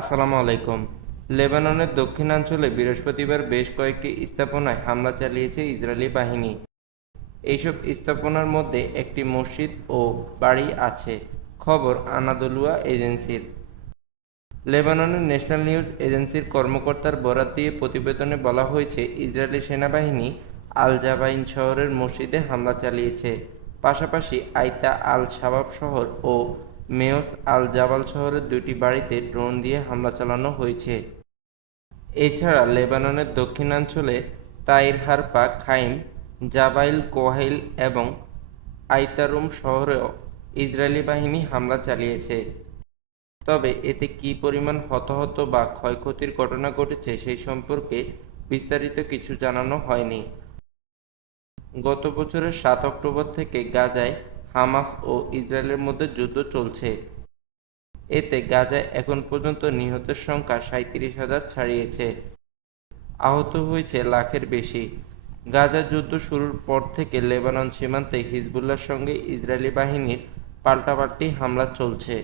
আসসালামু আলাইকুম। লেবাননের দক্ষিণাঞ্চলে বৃহস্পতিবার বেশ কয়েকটি স্থাপনায় হামলা চালিয়েছে ইসরায়েলি বাহিনী। এইসব স্থাপনার মধ্যে একটি মসজিদ ও বাড়ি আছে, খবর আনাদোলুয়া এজেন্সির। লেবাননের ন্যাশনাল নিউজ এজেন্সির কর্মকর্তার বরাত দিয়ে প্রতিবেদনে বলা হয়েছে, ইসরায়েলি সেনাবাহিনী আল জাবাইন শহরের মসজিদে হামলা চালিয়েছে। পাশাপাশি আইতা আল শাবাব শহর ও মেয়স আল জাবাল শহরের দুটি বাড়িতে ড্রোন দিয়ে হামলা চালানো হয়েছে। এছাড়া লেবাননের দক্ষিণাঞ্চলে তাইর হারপা, খাইম, জাবাইল কোহাইল এবং আইতারুম শহরেও ইসরায়েলি বাহিনী হামলা চালিয়েছে। তবে এতে কী পরিমাণ হতাহত বা ক্ষয়ক্ষতির ঘটনা ঘটেছে সেই সম্পর্কে বিস্তারিত কিছু জানানো হয়নি। গত বছরের ৭ অক্টোবর থেকে গাজায় হামাস ও ইসরায়েলের মধ্যে যুদ্ধ চলছে। এতে গাজায় এখন পর্যন্ত নিহতের সংখ্যা ৩৭,০০০ ছাড়িয়েছে। আহত হয়েছে লাখের বেশি। গাজা যুদ্ধ শুরুর পর থেকে লেবানন সীমান্তে হিজবুল্লাহর সঙ্গে ইসরায়েলি বাহিনীর পাল্টাপাল্টি হামলা চলছে।